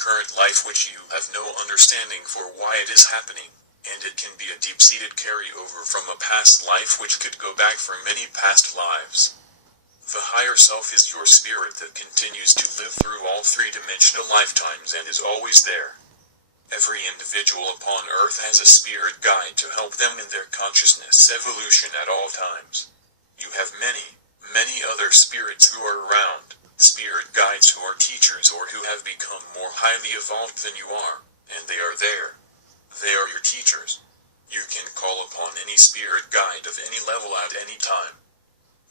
current life which you have no understanding for why it is happening, and it can be a deep-seated carryover from a past life which could go back for many past lives. The higher self is your spirit that continues to live through all three-dimensional lifetimes and is always there. Every individual upon earth has a spirit guide to help them in their consciousness evolution at all times. You have many, many other spirits who are around, spirit guides who are teachers or who have become more highly evolved than you are, and they are there. They are your teachers. You can call upon any spirit guide of any level at any time.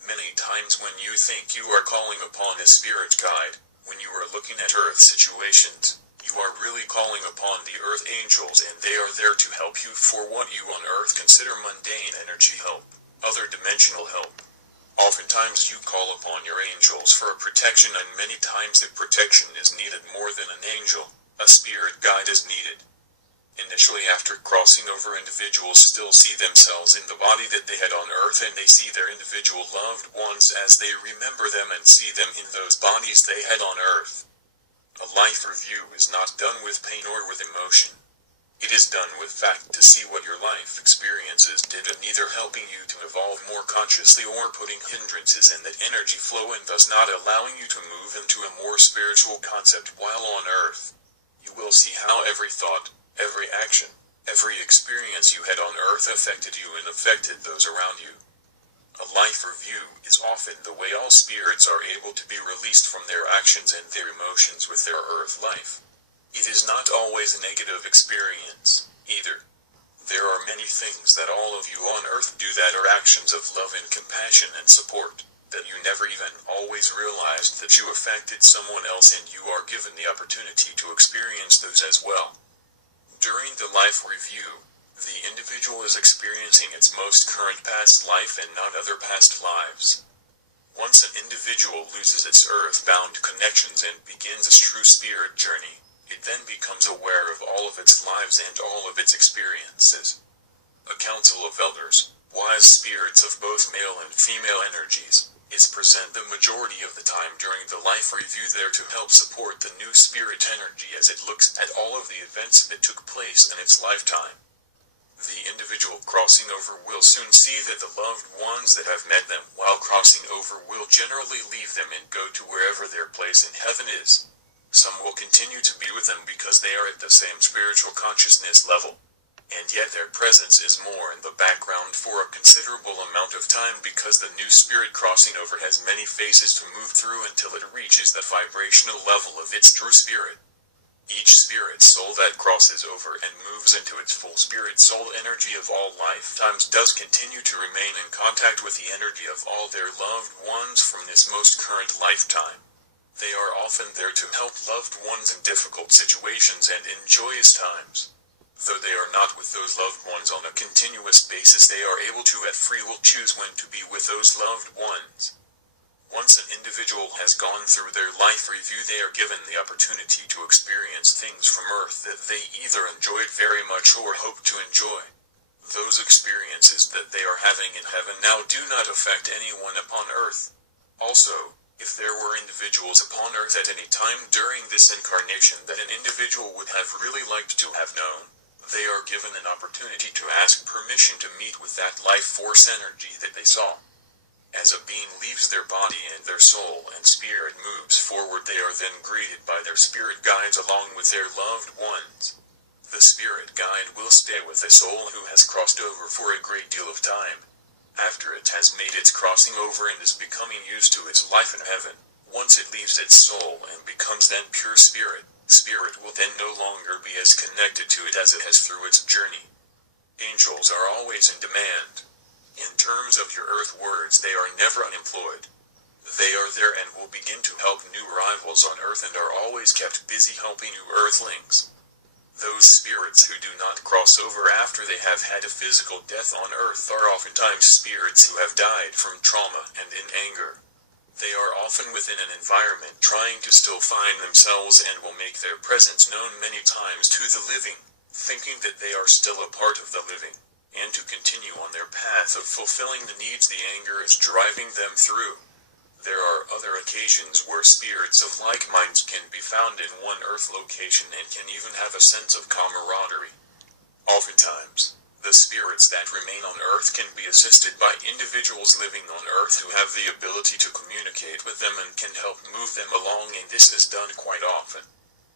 Many times when you think you are calling upon a spirit guide, when you are looking at earth situations, you are really calling upon the earth angels, and they are there to help you for what you on earth consider mundane energy help, other dimensional help. Oftentimes you call upon your angels for a protection, and many times the protection is needed more than an angel. A spirit guide is needed. Initially, after crossing over, individuals still see themselves in the body that they had on earth, and they see their individual loved ones as they remember them and see them in those bodies they had on earth. A life review is not done with pain or with emotion. It is done with fact to see what your life experiences did, and either helping you to evolve more consciously or putting hindrances in that energy flow and thus not allowing you to move into a more spiritual concept while on earth. You will see how every thought, every action, every experience you had on earth affected you and affected those around you. A life review is often the way all spirits are able to be released from their actions and their emotions with their earth life. It is not always a negative experience, either. There are many things that all of you on earth do that are actions of love and compassion and support, that you never even always realized that you affected someone else, and you are given the opportunity to experience those as well. During the life review, the individual is experiencing its most current past life and not other past lives. Once an individual loses its earth-bound connections and begins its true spirit journey, it then becomes aware of all of its lives and all of its experiences. A council of elders, wise spirits of both male and female energies, is present the majority of the time during the life review, there to help support the new spirit energy as it looks at all of the events that took place in its lifetime. The individual crossing over will soon see that the loved ones that have met them while crossing over will generally leave them and go to wherever their place in heaven is. Some will continue to be with them because they are at the same spiritual consciousness level, and yet their presence is more in the background for a considerable amount of time because the new spirit crossing over has many phases to move through until it reaches the vibrational level of its true spirit. Each spirit soul that crosses over and moves into its full spirit soul energy of all lifetimes does continue to remain in contact with the energy of all their loved ones from this most current lifetime. They are often there to help loved ones in difficult situations and in joyous times. Though they are not with those loved ones on a continuous basis, they are able to at free will choose when to be with those loved ones. Once an individual has gone through their life review, they are given the opportunity to experience things from earth that they either enjoyed very much or hope to enjoy. Those experiences that they are having in heaven now do not affect anyone upon earth. Also, if there were individuals upon earth at any time during this incarnation that an individual would have really liked to have known, they are given an opportunity to ask permission to meet with that life force energy that they saw. As a being leaves their body and their soul and spirit moves forward, they are then greeted by their spirit guides along with their loved ones. The spirit guide will stay with the soul who has crossed over for a great deal of time. After it has made its crossing over and is becoming used to its life in heaven, once it leaves its soul and becomes then pure spirit, spirit will then no longer be as connected to it as it has through its journey. Angels are always in demand. In terms of your earth words, they are never unemployed. They are there and will begin to help new arrivals on earth and are always kept busy helping you earthlings. Those spirits who do not cross over after they have had a physical death on earth are oftentimes spirits who have died from trauma and in anger. They are often within an environment trying to still find themselves and will make their presence known many times to the living, thinking that they are still a part of the living, and to continue on their path of fulfilling the needs the anger is driving them through. There are other occasions where spirits of like minds can be found in one Earth location and can even have a sense of camaraderie. Oftentimes, the spirits that remain on Earth can be assisted by individuals living on Earth who have the ability to communicate with them and can help move them along, and this is done quite often.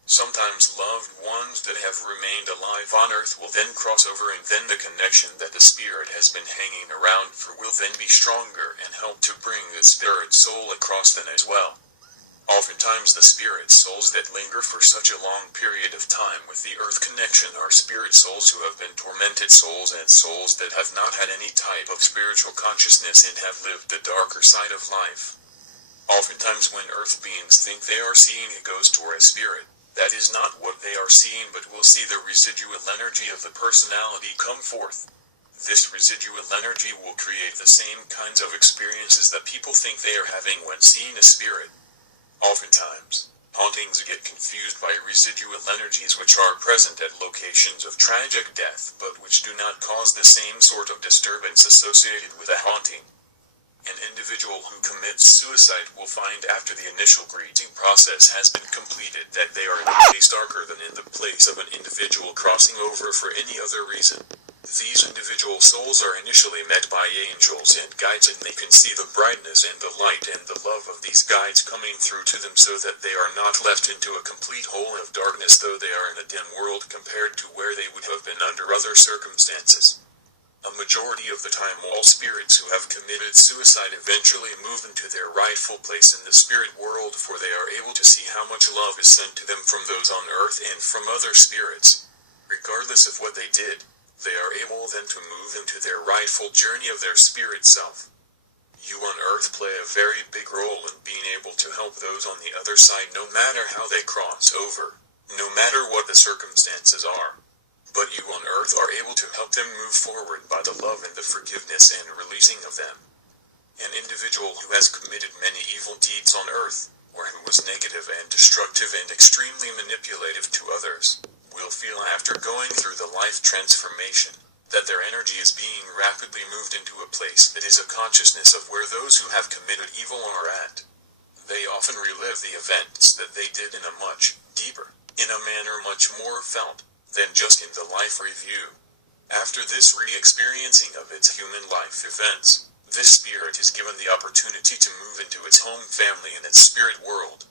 Sometimes loved ones that have remained alive on Earth will then cross over, and then the connection that the spirit has been hanging around for will then be stronger and help to bring the spirit soul across them as well. Oftentimes the spirit souls that linger for such a long period of time with the Earth connection are spirit souls who have been tormented souls and souls that have not had any type of spiritual consciousness and have lived the darker side of life. Oftentimes when Earth beings think they are seeing a ghost or a spirit, that is not what they are seeing, but will see the residual energy of the personality come forth. This residual energy will create the same kinds of experiences that people think they are having when seeing a spirit. Oftentimes, hauntings get confused by residual energies which are present at locations of tragic death but which do not cause the same sort of disturbance associated with a haunting. An individual who commits suicide will find after the initial grieving process has been completed that they are in a place darker than in the place of an individual crossing over for any other reason. These individual souls are initially met by angels and guides, and they can see the brightness and the light and the love of these guides coming through to them, so that they are not left into a complete hole of darkness, though they are in a dim world compared to where they would have been under other circumstances. A majority of the time all spirits who have committed suicide eventually move into their rightful place in the spirit world, for they are able to see how much love is sent to them from those on Earth and from other spirits. Regardless of what they did, they are able then to move into their rightful journey of their spirit self. You on Earth play a very big role in being able to help those on the other side, no matter how they cross over, no matter what the circumstances are. But you on Earth are able to help them move forward by the love and the forgiveness and releasing of them. An individual who has committed many evil deeds on Earth, or who was negative and destructive and extremely manipulative to others, will feel after going through the life transformation that their energy is being rapidly moved into a place that is a consciousness of where those who have committed evil are at. They often relive the events that they did in a much deeper, in a manner much more felt, than just in the life review. After this re-experiencing of its human life events, this spirit is given the opportunity to move into its home family and its spirit world.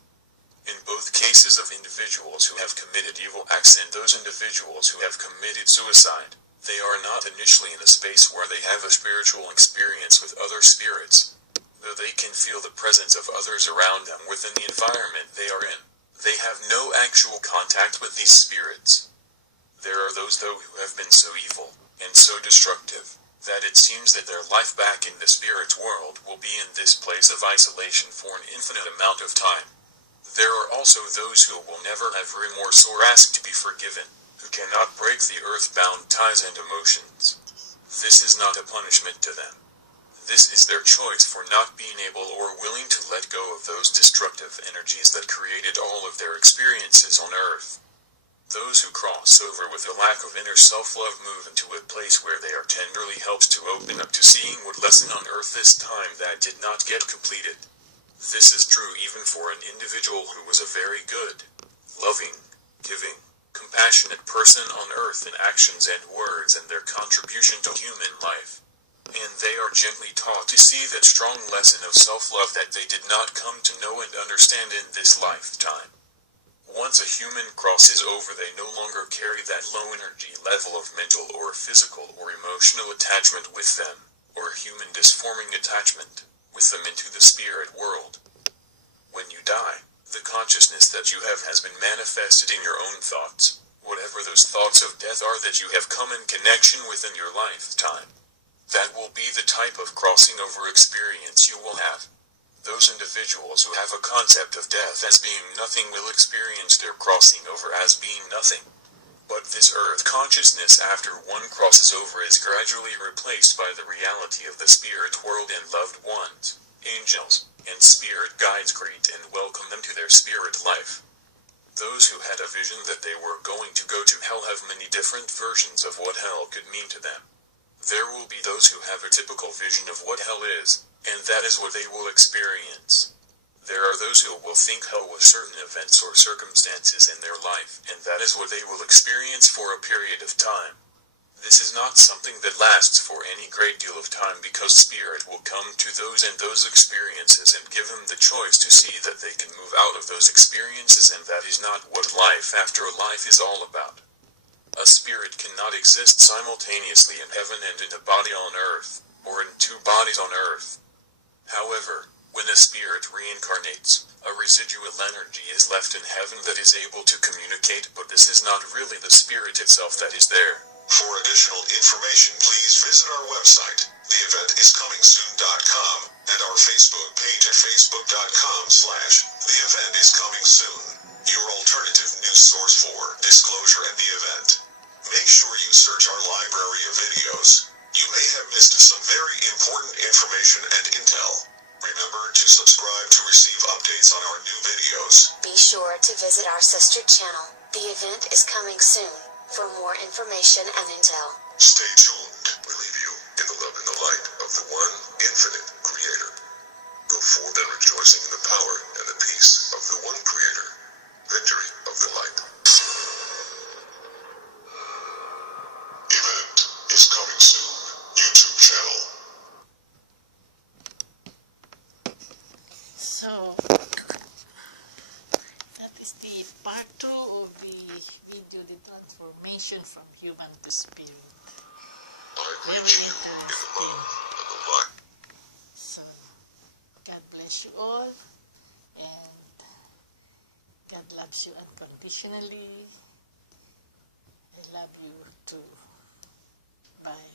In both cases of individuals who have committed evil acts and those individuals who have committed suicide, they are not initially in a space where they have a spiritual experience with other spirits. Though they can feel the presence of others around them within the environment they are in, they have no actual contact with these spirits. There are those, though, who have been so evil and so destructive that it seems that their life back in the spirit world will be in this place of isolation for an infinite amount of time. There are also those who will never have remorse or ask to be forgiven, who cannot break the earth-bound ties and emotions. This is not a punishment to them. This is their choice for not being able or willing to let go of those destructive energies that created all of their experiences on Earth. Those who cross over with a lack of inner self-love move into a place where they are tenderly helped to open up to seeing what lesson on Earth this time that did not get completed. This is true even for an individual who was a very good, loving, giving, compassionate person on Earth in actions and words and their contribution to human life. And they are gently taught to see that strong lesson of self-love that they did not come to know and understand in this lifetime. Once a human crosses over, they no longer carry that low energy level of mental or physical or emotional attachment with them, or human disforming attachment with them into the spirit world. When you die, the consciousness that you have has been manifested in your own thoughts, whatever those thoughts of death are that you have come in connection with in your lifetime. That will be the type of crossing over experience you will have. Those individuals who have a concept of death as being nothing will experience their crossing over as being nothing. But this earth consciousness after one crosses over is gradually replaced by the reality of the spirit world, and loved ones, angels, and spirit guides greet and welcome them to their spirit life. Those who had a vision that they were going to go to hell have many different versions of what hell could mean to them. There will be those who have a typical vision of what hell is, and that is what they will experience. There are those who will think hell was certain events or circumstances in their life, and that is what they will experience for a period of time. This is not something that lasts for any great deal of time, because Spirit will come to those and those experiences and give them the choice to see that they can move out of those experiences, and that is not what life after life is all about. A spirit cannot exist simultaneously in heaven and in a body on earth, or in two bodies on earth. However, when a spirit reincarnates, a residual energy is left in heaven that is able to communicate, but this is not really the spirit itself that is there. For additional information, please visit our website, theeventiscomingsoon.com, and our Facebook page at facebook.com/theeventiscomingsoon, your alternative news source for disclosure and the event. Make sure you search our library of videos. You may have missed some very important information and intel. Remember to subscribe to receive updates on our new videos. Be sure to visit our sister channel, The Event is Coming Soon, for more information and intel. Stay tuned. We leave you in the love and the light of the one infinite Creator. Go forth and rejoicing in the power and the peace of the one Creator. Victory of the light. Event is coming soon. YouTube channel. So, that is the part 2 of the video, the transformation from human to spirit. I greet you in the love and the light. So, God bless you all, and God loves you unconditionally. I love you too. Bye.